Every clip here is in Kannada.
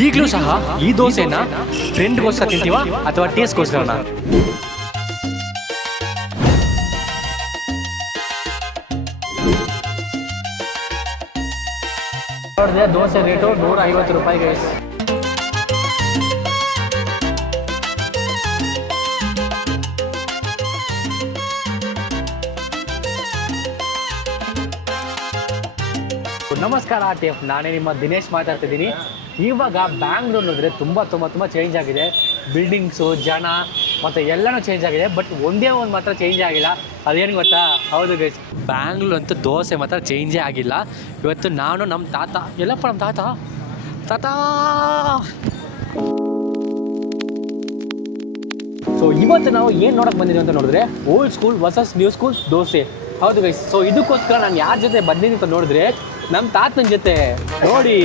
ಈಗಲೂ ಸಹ ಈ ದೋಸೆನ ಟ್ರೆಂಡ್ಗೋಸ್ಕರ ತಿಂತೀವ ಅಥವಾ ಟೇಸ್ಟ್ಗೋಸ್ಕರನ? ನೋಡಿದ್ರೆ ದೋಸೆ ರೇಟು 150 ರೂಪಾಯಿ ಗೈಸ್. ನಮಸ್ಕಾರ TF, ನಾನೇ ನಿಮ್ಮ ದಿನೇಶ್ ಮಾತಾಡ್ತಿದ್ದೀನಿ. ಇವಾಗ ಬ್ಯಾಂಗ್ಳೂರ್ ನೋಡಿದ್ರೆ ತುಂಬ ಚೇಂಜ್ ಆಗಿದೆ. ಬಿಲ್ಡಿಂಗ್ಸು, ಜನ ಮತ್ತು ಎಲ್ಲನೂ ಚೇಂಜ್ ಆಗಿದೆ. ಬಟ್ ಒಂದೇ ಒಂದು ಮಾತ್ರ ಚೇಂಜ್ ಆಗಿಲ್ಲ. ಅದೇನು ಗೊತ್ತಾ? ಹೌದು ಗೈಸ್, ಬ್ಯಾಂಗ್ಳೂರ್ ಅಂತೂ ದೋಸೆ ಮಾತ್ರ ಚೇಂಜೇ ಆಗಿಲ್ಲ. ಇವತ್ತು ನಾನು ನಮ್ಮ ತಾತ, ಎಲ್ಲಪ್ಪ ನಮ್ಮ ತಾತ ಸೊ ಇವತ್ತು ನಾವು ಏನು ನೋಡೋಕೆ ಬಂದಿದ್ದೀವಿ ಅಂತ ನೋಡಿದ್ರೆ old school versus new school dosa. ಹೌದು ಗೈಸ್, ಸೊ ಇದಕ್ಕೋಸ್ಕರ ನಾನು ಯಾರ ಜೊತೆ ಬಂದಿದ್ದೀನಿ ಅಂತ ನೋಡಿದ್ರೆ ನಮ್ಮ ತಾತನ ಜೊತೆ. ನೋಡಿ,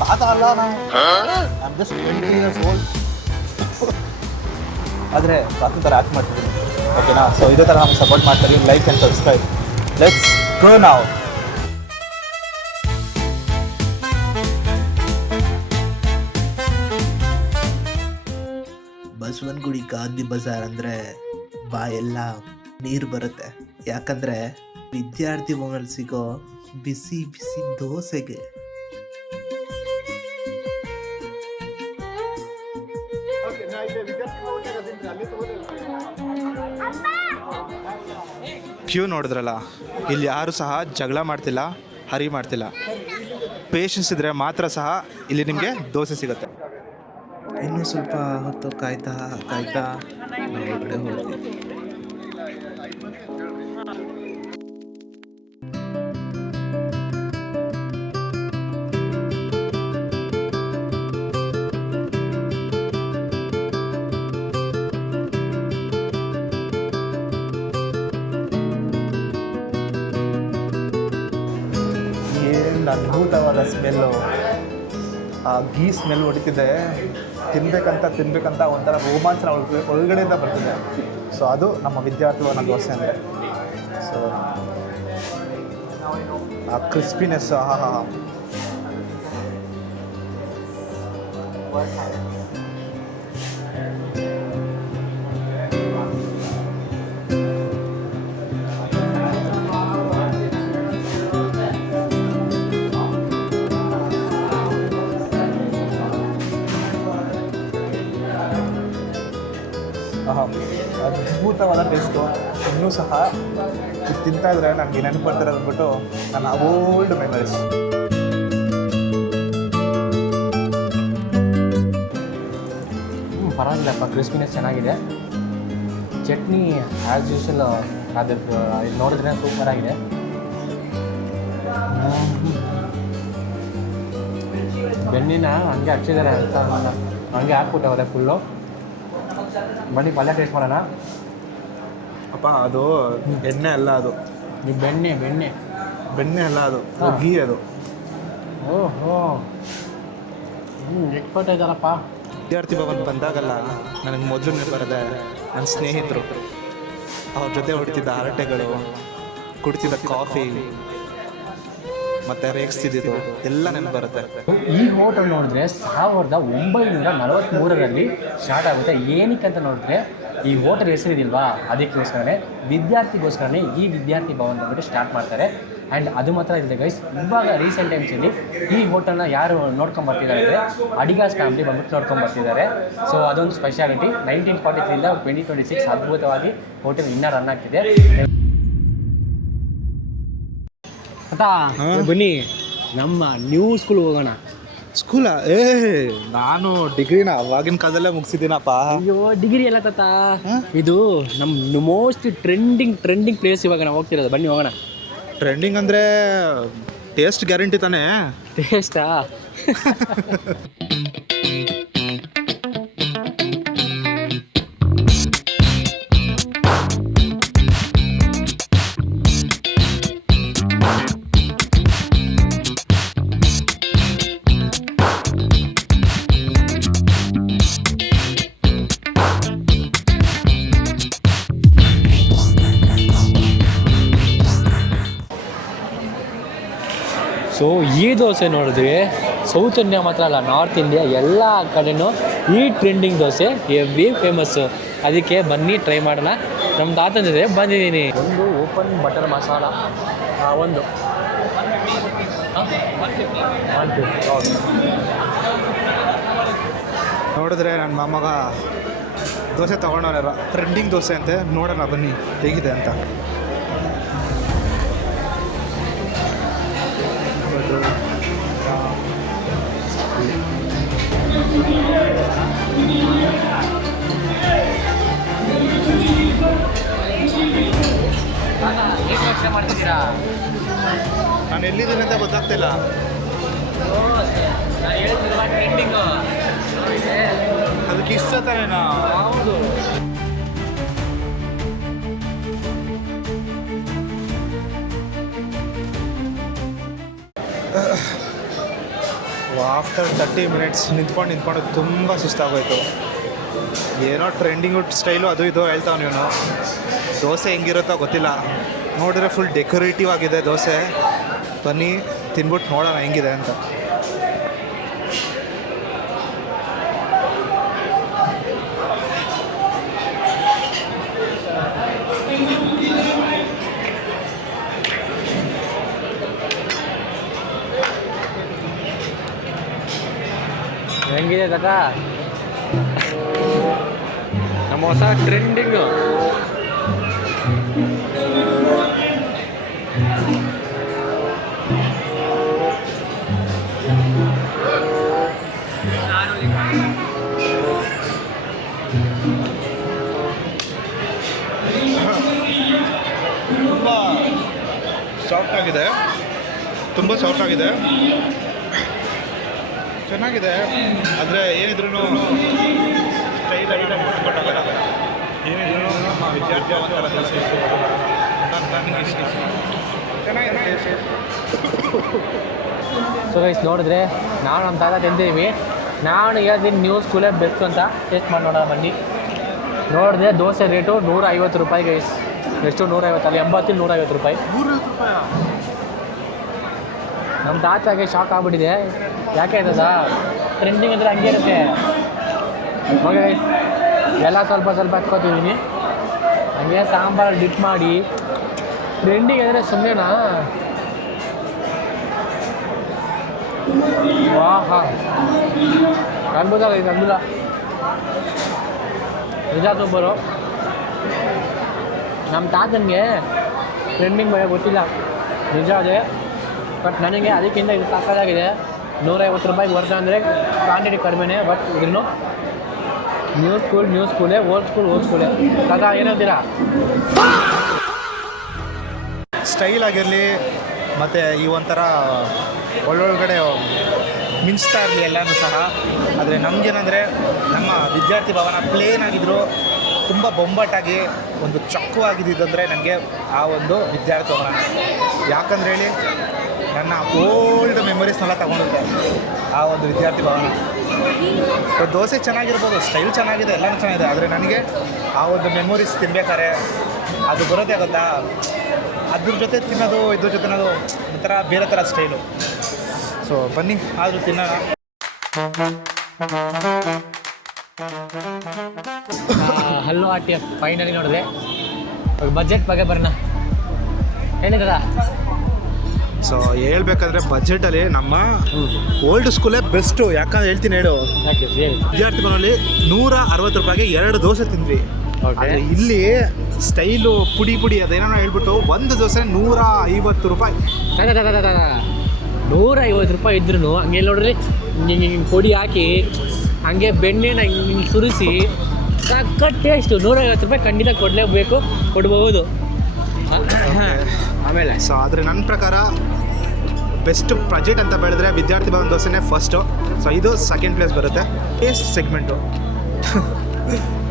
ತಾತ ಅಲ್ಲ ನಾವು, ಆದರೆ ತಾತನ ಥರ ಆ್ಯಕ್ಟ್ ಮಾಡ್ತಿದ್ದೀನಿ. ಓಕೆನಾ? ಸೊ ಇದೇ ಥರ ನಮ್ಗೆ ಸಪೋರ್ಟ್ ಮಾಡ್ತಾರೆ. Like and subscribe. Let's go ನಾವು. ಬಸವನಗುಡಿ ಗಾಂಧಿ ಬಜಾರ್ ಅಂದರೆ ಬಾಯೆಲ್ಲ ನೀರು ಬರುತ್ತೆ. ಯಾಕಂದರೆ ವಿದ್ಯಾರ್ಥಿ ಭವನಲ್ಲಿ ಸಿಗೋ ಬಿಸಿ ಬಿಸಿ ದೋಸೆಗೆ. ಕ್ಯೂ ನೋಡಿದ್ರಲ್ಲ, ಇಲ್ಲಿ ಯಾರು ಸಹ ಜಗಳ ಮಾಡ್ತಿಲ್ಲ, ಹರಿ ಮಾಡ್ತಿಲ್ಲ. ಪೇಷನ್ಸ್ ಇದ್ದರೆ ಮಾತ್ರ ಸಹ ಇಲ್ಲಿ ನಿಮಗೆ ದೋಸೆ ಸಿಗುತ್ತೆ. ಇನ್ನೂ ಸ್ವಲ್ಪ ಹೊತ್ತು ಕಾಯ್ತಾ ನಾವು ಒಳಗಡೆ ಹೋದ್ವಿ. ಏನು ಅದ್ಭುತವಾದ ಸ್ಮೆಲ್ಲು, ಆ ಗೀ ಸ್ಮೆಲ್ ಹೊಡಿತಿದೆ. ತಿನ್ಬೇಕಂತ ಒಂಥರ ರೋಮಾಂಚನ ಒಳಗಡೆಯಿಂದ ಬರ್ತಿದೆ. ಸೊ ಅದು ನಮ್ಮ ವಿದ್ಯಾರ್ಥಿ ಭವನ ದೋಸೆ ಅಂದರೆ. ಸೊ ಆ ಕ್ರಿಸ್ಪಿನೆಸ್, ಅದ್ಭುತವಾದ ಟೇಸ್ಟು. ಇನ್ನೂ ಸಹ ಇದು ತಿಂತಾ ಇದ್ರೆ ನನಗೆ ನೆನಪು ಬರ್ತಿರೋದು ಅಂದ್ಬಿಟ್ಟು ನನ್ನ ಓಲ್ಡ್ ಮೆಮರೀಸ್. ಪರವಾಗಿಲ್ಲಪ್ಪ, ಕ್ರಿಸ್ಪಿನೆಸ್ ಚೆನ್ನಾಗಿದೆ. ಚಟ್ನಿ ಆ್ಯಸ್ ಯೂಶಲ್ ಅದಕ್ಕೆ ಇದು ನೋಡಿದ್ರೆ ಸೂಪರ್ ಆಗಿದೆ. ಬೆನ್ನಿನ ಹಂಗೆ ಹಚ್ಚಿದ್ದಾರೆ ಅಂತ ಹಂಗೆ ಹಾಕ್ಬಿಟ್ಟವ್ರೆ ಫುಲ್ಲು. ಬನ್ನಿ ಪಲ್ಯ ಟೇಸ್ಟ್ ಮಾಡೋಣ. ಅಪ್ಪ, ಅದು ಎಣ್ಣೆ ಅಲ್ಲ, ಅದು ನೀವು ಬೆಣ್ಣೆ ಅಲ್ಲ, ಅದು ಗೀ. ಅದು ಓಹೋ, ಎಕ್ಸ್ಪರ್ಟ್ ಇದ್ದಾರಪ್ಪ. ವಿದ್ಯಾರ್ಥಿ ಭವನ್ ಬಂದಾಗಲ್ಲ ನನಗೆ ಮೊದಲು ಬರದೆ ನನ್ನ ಸ್ನೇಹಿತರು, ಅವ್ರ ಜೊತೆ ಹೊಡ್ತಿದ್ದ ಹರಟೆಗಳು, ಕುಡಿತಿದ್ದ ಕಾಫಿ ಮತ್ತು ರೇಗಿಸ್ತಿದ್ದು ಎಲ್ಲ ನೆನಪು ಬರುತ್ತೆ. ಈ ಹೋಟೆಲ್ ನೋಡಿದ್ರೆ 1943ರಲ್ಲಿ ಸ್ಟಾರ್ಟ್ ಆಗುತ್ತೆ. ಏನಕ್ಕೆ ಅಂತ ನೋಡಿದ್ರೆ ಈ ಹೋಟೆಲ್ ಹೆಸರಿದಿಲ್ವಾ, ಅದಕ್ಕೋಸ್ಕರನೇ ವಿದ್ಯಾರ್ಥಿಗೋಸ್ಕರನೇ ಈ ವಿದ್ಯಾರ್ಥಿ ಭವನ್ ಬಂದ್ಬಿಟ್ಟು ಸ್ಟಾರ್ಟ್ ಮಾಡ್ತಾರೆ. ಆ್ಯಂಡ್ ಅದು ಮಾತ್ರ ಇದೆ ಗೈಸ್, ಇವಾಗ ರೀಸೆಂಟ್ ಟೈಮ್ಸಲ್ಲಿ ಈ ಹೋಟೆಲ್ನ ಯಾರು ನೋಡ್ಕೊಂಬರ್ತಿದ್ದಾರೆ ಅಂದರೆ ಅಡಿಗಾಸ್ ಫ್ಯಾಮಿಲಿ ಬಂದ್ಬಿಟ್ಟು ನೋಡ್ಕೊಂಬರ್ತಿದ್ದಾರೆ. ಸೊ ಅದೊಂದು ಸ್ಪೆಷಾಲಿಟಿ. 1943 2026 ಅದ್ಭುತವಾಗಿ ಹೋಟೆಲ್ ಇನ್ನೂ ರನ್ ಆಗ್ತಿದೆ. ಬನ್ನಿ ನಮ್ಮ ನ್ಯೂ ಸ್ಕೂಲ್ ಹೋಗೋಣ. ಸ್ಕೂಲಾ? ನಾನು ಡಿಗ್ರಿನ ಅವಾಗಿನ ಕಾಲದಲ್ಲೇ ಮುಗಿಸಿದ್ದೀನಪ್ಪ. ಅಯ್ಯೋ, ಡಿಗ್ರಿ ಎಲ್ಲ ತಾತ, ಇದು ನಮ್ಮ ಮೋಸ್ಟ್ ಟ್ರೆಂಡಿಂಗ್ ಪ್ಲೇಸ್. ಇವಾಗ ನಾವು ಹೋಗ್ತಿರೋದು, ಬನ್ನಿ ಹೋಗೋಣ. ಟ್ರೆಂಡಿಂಗ್ ಅಂದರೆ ಟೇಸ್ಟ್ ಗ್ಯಾರಂಟಿ ತಾನೇ? ಟೇಸ್ಟಾ? ಸೊ ಈ ದೋಸೆ ನೋಡಿದ್ರೆ ಸೌತ್ ಇಂಡಿಯಾ ಮಾತ್ರ ಅಲ್ಲ, ನಾರ್ತ್ ಇಂಡಿಯಾ ಎಲ್ಲ ಕಡೆನೂ ಈ ಟ್ರೆಂಡಿಂಗ್ ದೋಸೆ ಹೆವಿ ಫೇಮಸ್ಸು. ಅದಕ್ಕೆ ಬನ್ನಿ ಟ್ರೈ ಮಾಡೋಣ. ನಮ್ಮ ತಾತನ ಜೊತೆ ಬಂದಿದ್ದೀನಿ. ಒಂದು ಓಪನ್ ಬಟರ್ ಮಸಾಲ, ಒಂದು 150. ನೋಡಿದ್ರೆ ನನ್ನ ಮೊಮ್ಮಗ ದೋಸೆ ತೊಗೊಂಡವರ ಟ್ರೆಂಡಿಂಗ್ ದೋಸೆ ಅಂತೆ. ನೋಡೋಣ ಬನ್ನಿ ಹೇಗಿದೆ ಅಂತ. ಮಾಡ್ತಿದ್ದೀರಾ? ನಾನು ಎಲ್ಲಿದ್ದೀನಿ ಅಂತ ಗೊತ್ತಾಗ್ತಿಲ್ಲ. ಟ್ರೆಂಡಿಂಗು ಅದಕ್ಕೆ ಇಷ್ಟ ತಾನೇನಾ? ಹೌದು. ಆಫ್ಟರ್ 30 ಮಿನಿಟ್ಸ್ ನಿಂತ್ಕೊಂಡು ತುಂಬ ಸುಸ್ತಾಗೋಯ್ತು. ಏನೋ ಟ್ರೆಂಡಿಂಗು ಸ್ಟೈಲು ಅದು ಇದು ಹೇಳ್ತಾವೆ ನೀನು. ದೋಸೆ ಹೆಂಗಿರುತ್ತೋ ಗೊತ್ತಿಲ್ಲ. ನೋಡಿದ್ರೆ ಫುಲ್ ಡೆಕೋರೇಟಿವ್ ಆಗಿದೆ ದೋಸೆ. ಬನ್ನಿ ತಿನ್ಬಿಟ್ಟು ನೋಡೋಣ ಹೆಂಗಿದೆ ಅಂತ. ಹೆಂಗಿದೆ ತಾತ ನಮ್ಮ ಹೊಸ ಟ್ರೆಂಡಿಂಗು? ತುಂಬ ಸಾಫ್ಟ್ ಆಗಿದೆ, ಚೆನ್ನಾಗಿದೆ. ಆದರೆ ಏನಿದ್ರು ಸ್ಟೈಲ್ ಕೊಟ್ಟಾಗ ಏನಿದ್ರು ನಮ್ಮ ವಿದ್ಯಾರ್ಥಿ ಒಂಥರ ದೋಸೆ ನನಗೆ ಇಷ್ಟ. ಚೆನ್ನಾಗಿದೆ. ಸೊ ಗೈಸ್ ನೋಡಿದ್ರೆ ನಾವು ನಮ್ಮ ತಾತ ತಿಂತೀವಿ. ನಾನು ಹೇಳ್ತೀನಿ ನ್ಯೂ ಸ್ಕೂಲೇ ಬೆಸ್ಟ್ ಅಂತ. ಟೇಸ್ಟ್ ಮಾಡಿ ನೋಡೋಣ ಬನ್ನಿ. ನೋಡಿದ್ರೆ ದೋಸೆ ರೇಟು 150 ರೂಪಾಯಿ ಗೈಸ್. ಎಷ್ಟು? 150 ಅಲ್ಲಿ 80 150 ರೂಪಾಯಿ. 150 ರೂಪಾಯಿ. ನಮ್ಮ ತಾತಾಗೆ ಶಾಕ್ ಆಗ್ಬಿಟ್ಟಿದೆ. ಯಾಕೆ ಆಯ್ತದ? ಟ್ರೆಂಡಿಂಗ್ ಅಂದರೆ ಹಂಗೆ ಇರುತ್ತೆ. ಓಕೆ ಗೈಸ್, ಎಲ್ಲ ಸ್ವಲ್ಪ ಸ್ವಲ್ಪ ಹಚ್ಕೋತಿದ್ದೀನಿ. ಹಂಗೆ ಸಾಂಬಾರು ಡಿಪ್ ಮಾಡಿ ಟ್ರೆಂಡಿಂಗ್ ಅಂದರೆ ಸುಮ್ಮನೆನಾ? ವಾಹ್, ಅದ್ಭುತ ಗೈಸ್, ಅದ್ಭುತ. ನಿಜ ಸೂಪರು. ನಮ್ಮ ತಾತನಿಗೆ ಟ್ರೆಂಡಿಂಗ್ ಬಗ್ಗೆ ಗೊತ್ತಿಲ್ಲ, ನಿಜ ಅದೇ. ಬಟ್ ನನಗೆ ಅದಕ್ಕಿಂತ ಇದು ಸಾಕಾಗಿದೆ. 150 ರೂಪಾಯಿಗೆ ವರ್ತ ಅಂದರೆ ಕ್ವಾಂಟಿಟಿ ಕಡಿಮೆನೇ. ಬಟ್ ಇದನ್ನು ನ್ಯೂ ಸ್ಕೂಲೇ, ಓಲ್ಡ್ ಸ್ಕೂಲೇ. ತಾತ ಏನಂತೀರಾ? ಸ್ಟೈಲ್ ಆಗಿರಲಿ ಮತ್ತು ಈ ಒಂಥರ ಒಳ್ಳೊಳಗಡೆ ಮಿಂಚ್ತಾ ಇರಲಿ ಎಲ್ಲನೂ ಸಹ. ಆದರೆ ನಮಗೇನಂದರೆ ನಮ್ಮ ವಿದ್ಯಾರ್ಥಿ ಭವನ ಪ್ಲೇನ್ ಆಗಿದ್ದರೂ ತುಂಬ ಬೊಂಬಾಟಾಗಿ ಒಂದು ಚೊಕ್ಕವಾಗಿದ್ದಂದರೆ ನನಗೆ ಆ ಒಂದು ವಿದ್ಯಾರ್ಥಿ ಭವನ. ಯಾಕಂದರೆ ಹೇಳಿ, ನನ್ನ ಓಲ್ಡ್ ಮೆಮೊರೀಸ್ನೆಲ್ಲ ತಗೊಂಡಿದ್ದೆ ಆ ಒಂದು ವಿದ್ಯಾರ್ಥಿ ಭವನ. ದೋಸೆ ಚೆನ್ನಾಗಿರ್ಬೋದು, ಸ್ಟೈಲ್ ಚೆನ್ನಾಗಿದೆ, ಎಲ್ಲನೂ ಚೆನ್ನಾಗಿದೆ. ಆದರೆ ನನಗೆ ಆ ಒಂದು ಮೆಮೊರೀಸ್ ತಿನ್ಬೇಕಾದ್ರೆ ಅದು ಬರೋದೇ ಗೊತ್ತಾ, ಅದ್ರ ಜೊತೆ ತಿನ್ನೋದು ಇದ್ರ ಜೊತೆ ತಿನ್ನೋದು ಒಂಥರ ಬೇರೆ ಥರ ಸ್ಟೈಲು. ಸೊ ಬನ್ನಿ ಆದರೂ ತಿನ್ನೋಣ. ಹಲ್ಲು ಆಟಿ ಫೈನಲಿ ನೋಡಿದೆ. ಬಜೆಟ್ ಬಗ್ಗೆ ಬರೋಣ. ಹೇಳಿದ್ರಲ್ಲ, ಸೊ ಹೇಳ್ಬೇಕಾದ್ರೆ ಬಜೆಟಲ್ಲಿ ನಮ್ಮ ಓಲ್ಡ್ ಸ್ಕೂಲೇ ಬೆಸ್ಟು. ಯಾಕಂದ್ರೆ ಹೇಳ್ತೀನಿ ಹೇಳು, ವಿದ್ಯಾರ್ಥಿ ಭವನದಲ್ಲಿ 160 ರೂಪಾಯಿಗೆ 2 ದೋಸೆ ತಿಂದ್ವಿ. ಆದರೆ ಇಲ್ಲಿ ಸ್ಟೈಲು ಪುಡಿ ಅದೇನೋ ಹೇಳ್ಬಿಟ್ಟು ಒಂದು ದೋಸೆ 150 ರೂಪಾಯಿ. 150 ರೂಪಾಯಿ ಇದ್ರೂ ಹಂಗೆ ನೋಡ್ರಿ, ಹಿಂಗೆ ಪುಡಿ ಹಾಕಿ ಹಂಗೆ ಬೆಣ್ಣೆನ ಹಿಂಗೆ ಸುರಿಸಿ ಸಖತ್ ಟೇಸ್ಟು. 150 ರೂಪಾಯಿ ಖಂಡಿತ ಕೊಡ್ಬೋದು. ಆಮೇಲೆ ಸೊ ಆದರೆ ನನ್ನ ಪ್ರಕಾರ ಬೆಸ್ಟ್ ಬಜೆಟ್ ಅಂತ ಬೆಳೆದ್ರೆ ವಿದ್ಯಾರ್ಥಿ ಭವನ ದೋಸೆನೇ ಫಸ್ಟು. ಸೊ ಇದು ಸೆಕೆಂಡ್ ಪ್ಲೇಸ್ ಬರುತ್ತೆ. Taste segment.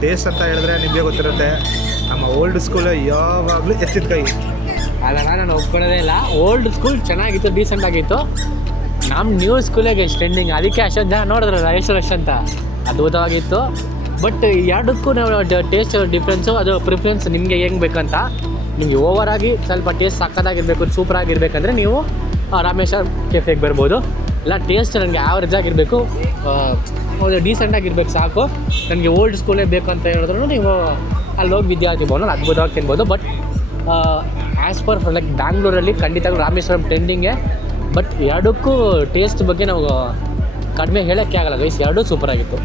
ಟೇಸ್ಟ್ ಅಂತ ಹೇಳಿದ್ರೆ ನಿಮಗೆ ಗೊತ್ತಿರುತ್ತೆ, ನಮ್ಮ ಓಲ್ಡ್ ಸ್ಕೂಲು ಯಾವಾಗಲೂ ಎತ್ತಿದ ಕೈ. ಅಲ್ಲ, ನಾನು ಒಪ್ಕೊಳ್ಳೋದೇ ಇಲ್ಲ. ಓಲ್ಡ್ ಸ್ಕೂಲ್ ಚೆನ್ನಾಗಿತ್ತು, ಡೀಸೆಂಟ್ ಆಗಿತ್ತು. ನಮ್ಮ ನ್ಯೂ ಸ್ಕೂಲಿಗೆ ಟ್ರೆಂಡಿಂಗ್. ಅದಕ್ಕೆ ಅಷ್ಟೊಂದು ಜನ ನೋಡಿದ್ರಲ್ಲ ಎಷ್ಟು ರಶ್ ಅಂತ. ಅದ್ಭುತವಾಗಿತ್ತು. ಬಟ್ ಎರಡಕ್ಕೂ ನಾವು ಟೇಸ್ಟ್ ಡಿಫ್ರೆನ್ಸು, ಅದು ಪ್ರಿಫರೆನ್ಸ್ ನಿಮಗೆ ಹೆಂಗೆ ಬೇಕಂತ. ನಿಮಗೆ ಓವರಾಗಿ ಸ್ವಲ್ಪ ಟೇಸ್ಟ್ ಸಕ್ಕತ್ತಾಗಿರಬೇಕು, ಸೂಪರಾಗಿರ್ಬೇಕಂದ್ರೆ ನೀವು ರಾಮೇಶ್ವರ ಕೆಫೆಗೆ ಬರ್ಬೋದು. ಇಲ್ಲ ಟೇಸ್ಟ್ ನನಗೆ ಆವ್ರೇಜ್ ಆಗಿರಬೇಕು, ಒಂದು ಡೀಸೆಂಟಾಗಿರ್ಬೇಕು ಸಾಕು. ನನಗೆ ಓಲ್ಡ್ ಸ್ಕೂಲೇ ಬೇಕು ಅಂತ ಹೇಳಿದ್ರು ನೀವು ಅಲ್ಲಿ ಹೋಗಿ ವಿದ್ಯಾರ್ಥಿ ಭವನ ಅದ್ಭುತವಾಗಿ ತಿನ್ಬೋದು. ಬಟ್ ಆ್ಯಸ್ ಪರ್ ಲೈಕ್ ಬ್ಯಾಂಗ್ಳೂರಲ್ಲಿ ಖಂಡಿತವಾಗ್ಲೂ ರಾಮೇಶ್ವರಂ ಟ್ರೆಂಡಿಂಗೆ. ಬಟ್ ಎರಡಕ್ಕೂ ಟೇಸ್ಟ್ ಬಗ್ಗೆ ನಾವು ಕಡಿಮೆ ಹೇಳೋಕ್ಕೆ ಆಗಲ್ಲ ಗೈಸ್, ಎರಡೂ ಸೂಪರಾಗಿತ್ತು.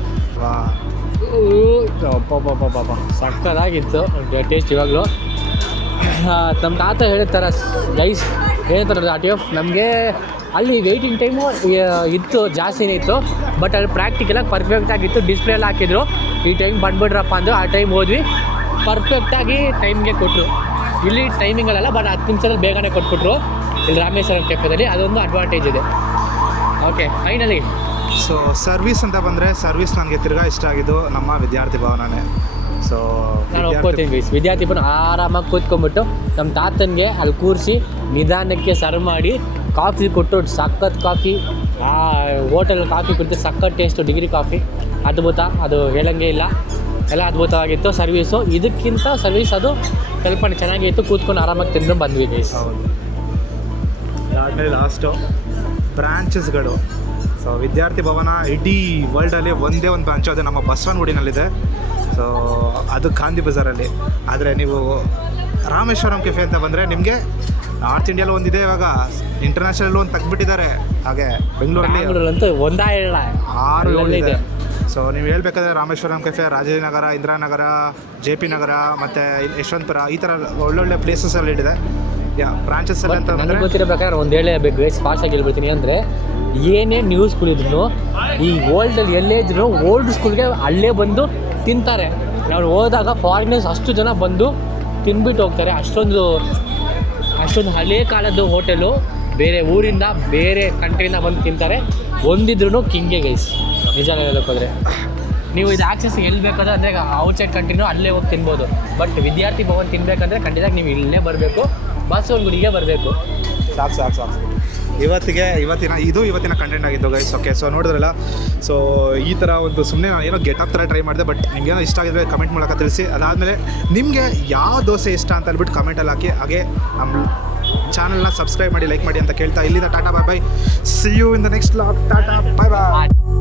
ಸಕ್ಕತ್ತಾಗಿತ್ತು ಟೇಸ್ಟ್. ಇವಾಗಲೂ ನಮ್ಮ ತಾತ ಹೇಳ್ತಾರೆ ಗೈಸ್, ಹೇಳ್ತಾರೆ RTF ನಮಗೆ ಅಲ್ಲಿ ವೆಯ್ಟಿಂಗ್ ಟೈಮು ಇತ್ತು, ಜಾಸ್ತಿನೇ ಇತ್ತು. ಬಟ್ ಅಲ್ಲಿ ಪ್ರಾಕ್ಟಿಕಲಾಗಿ ಪರ್ಫೆಕ್ಟಾಗಿತ್ತು. ಡಿಸ್ಪ್ಲೇ ಎಲ್ಲ ಹಾಕಿದ್ರು, ಈ ಟೈಮ್ ಬಂದ್ಬಿಡ್ರಪ್ಪ ಅಂದರು. ಆ ಟೈಮ್ ಹೋದ್ವಿ, ಪರ್ಫೆಕ್ಟಾಗಿ ಟೈಮ್ಗೆ ಕೊಟ್ಟರು. ಇಲ್ಲಿ ಟೈಮಿಂಗಲ್ಲ, ಬಟ್ 10 ನಿಮಿಷದಲ್ಲಿ ಬೇಗನೆ ಕೊಟ್ಬಿಟ್ರು ಇಲ್ಲಿ ರಾಮೇಶ್ವರಂ ಕೆಫೆದಲ್ಲಿ. ಅದೊಂದು ಅಡ್ವಾಂಟೇಜ್ ಇದೆ. ಓಕೆ, ಫೈನಲಿ ಸೊ ಸರ್ವಿಸ್ ಅಂತ ಬಂದರೆ ಸರ್ವಿಸ್ ನನಗೆ ತಿರ್ಗಾ ಇಷ್ಟ ಆಗಿದ್ದು ನಮ್ಮ ವಿದ್ಯಾರ್ಥಿ ಭವನನೇ. ಸೊ ನಾನು ಒಪ್ಕೋತೀನಿ ಗೈಸ್, ವಿದ್ಯಾರ್ಥಿ ಭವನ ಆರಾಮಾಗಿ ಕೂತ್ಕೊಂಡ್ಬಿಟ್ಟು ನಮ್ಮ ತಾತನಿಗೆ ಅಲ್ಲಿ ಕೂರಿಸಿ ನಿಧಾನಕ್ಕೆ ಸರ್ವ್ ಮಾಡಿ ಕಾಫಿ ಕೊಟ್ಟು, ಸಖತ್ ಕಾಫಿ, ಆ ಹೋಟೆಲ್ ಕಾಫಿ ಕೊಟ್ಟು ಸಖತ್ ಟೇಸ್ಟು, ಡಿಗ್ರಿ ಕಾಫಿ ಅದ್ಭುತ. ಅದು ಹೇಳಂಗೆ ಇಲ್ಲ, ಎಲ್ಲ ಅದ್ಭುತವಾಗಿತ್ತು ಸರ್ವೀಸು. ಇದಕ್ಕಿಂತ ಸರ್ವೀಸ್ ಅದು ಸ್ವಲ್ಪ ಚೆನ್ನಾಗಿತ್ತು. ಕೂತ್ಕೊಂಡು ಆರಾಮಾಗಿ ತಿಂದು ಬಂದ್ವಿ ಗೈಸ್. ಹೌದು. ಅದಾದಮೇಲೆ ಲಾಸ್ಟು ಬ್ರಾಂಚಸ್ಗಳು. ಸೊ ವಿದ್ಯಾರ್ಥಿ ಭವನ ಇಡೀ ವರ್ಲ್ಡಲ್ಲಿ ಒಂದೇ ಒಂದು ಬ್ರಾಂಚು, ಅದು ನಮ್ಮ ಬಸವನಗುಡಿನಲ್ಲಿದೆ. ಸೊ ಅದು ಗಾಂಧಿ ಬಜಾರಲ್ಲಿ. ಆದರೆ ನೀವು ರಾಮೇಶ್ವರಂ ಕೆಫೆ ಅಂತ ಬಂದರೆ ನಿಮಗೆ ನಾರ್ತ್ ಇಂಡಿಯಲ್ಲಿ ಒಂದಿದೆ, ಇವಾಗ ಇಂಟರ್ನ್ಯಾಷನಲ್ ಒಂದು ತೆಗ್ದುಬಿಟ್ಟಿದ್ದಾರೆ. ಹಾಗೆ ಬೆಂಗಳೂರಲ್ಲಂತೂ ಒಂದೇ 6 ಇದೆ. ಸೊ ನೀವು ಹೇಳ್ಬೇಕಾದ್ರೆ ರಾಮೇಶ್ವರಂ ಕೆಫೆ ರಾಜಾಜಿನಗರ, ಇಂದಿರಾನಗರ, JP ನಗರ ಮತ್ತು ಯಶವಂತಪುರ ಈ ಥರ ಒಳ್ಳೊಳ್ಳೆ ಪ್ಲೇಸಸಲ್ಲಿ ಇದೆ. ಬ್ರಾಂಚಸ್ಸಲ್ಲಿ ಅಂತ ನನಗೆ ಗೊತ್ತಿರಬೇಕಾದ್ರೆ ಒಂದು ಹೇಳಬೇಕು ಗೈಸ್, ಫಾಸ್ಟಾಗಿ ಹೇಳ್ಬಿಡ್ತೀನಿ. ಅಂದರೆ ಏನೇ ನ್ಯೂ ಸ್ಕೂಲ್ ಇದ್ರು ಈ ಓಲ್ಡಲ್ಲಿ ಎಲ್ಲೇ ಇದ್ರು ಓಲ್ಡ್ ಸ್ಕೂಲ್ಗೆ ಅಲ್ಲೇ ಬಂದು ತಿಂತಾರೆ. ನಾವು ಹೋದಾಗ ಫಾರಿನರ್ಸ್ ಅಷ್ಟು ಜನ ಬಂದು ತಿಂದ್ಬಿಟ್ಟು ಹೋಗ್ತಾರೆ. ಅಷ್ಟೊಂದು ಹಳೇ ಕಾಲದ್ದು ಹೋಟೆಲು, ಬೇರೆ ಊರಿಂದ ಬೇರೆ ಕಂಟ್ರಿಯಿಂದ ಬಂದು ತಿಂತಾರೆ. ಒಂದಿದ್ರೂ ಕಿಂಗೆ ಗೈಸ್, ನಿಜ ಹೇಳೋದಕ್ಕೋದ್ರೆ. ನೀವು ಇದು ಆಕ್ಸೆಸ್ ಎಲ್ಲಿ ಬೇಕಾದ್ರೆ ಅಂದರೆ ಔಟ್ಸೈಡ್ ಕಂಟ್ರಿನೂ ಅಲ್ಲೇ ಹೋಗಿ ತಿನ್ಬೋದು. ಬಟ್ ವಿದ್ಯಾರ್ಥಿ ಭವನ ತಿನ್ನಬೇಕಂದ್ರೆ ಖಂಡಿತ ನೀವು ಇಲ್ಲೇ ಬರಬೇಕು, ಬಸವನಗುಡಿಗೆ ಬರಬೇಕು. ಸಾಕು. ಇವತ್ತಿನ ಕಂಟೆಂಟ್ ಆಗಿದ್ದು ಗೈಸ್. ಓಕೆ, ಸೊ ನೋಡಿದ್ರಲ್ಲ. ಸೊ ಈ ಥರ ಒಂದು ಸುಮ್ಮನೆ ಏನೋ ಗೆಟಪ್ ಥರ ಟ್ರೈ ಮಾಡಿದೆ. ಬಟ್ ನಿಮಗೇನೋ ಇಷ್ಟ ಆಗಿದ್ರೆ ಕಮೆಂಟ್ ಮೂಲಕ ತಿಳಿಸಿ. ಅದಾದಮೇಲೆ ನಿಮಗೆ ಯಾವ ದೋಸೆ ಇಷ್ಟ ಅಂತ ಹೇಳ್ಬಿಟ್ಟು ಕಮೆಂಟಲ್ಲಿ ಹಾಕಿ. ಹಾಗೆ ನಮ್ಮ ಚಾನಲ್ನ ಸಬ್ಸ್ಕ್ರೈಬ್ ಮಾಡಿ, ಲೈಕ್ ಮಾಡಿ ಅಂತ ಕೇಳ್ತಾ ಇಲ್ಲಿಂದ tata, bye. See you in the next vlog. Tata, bye.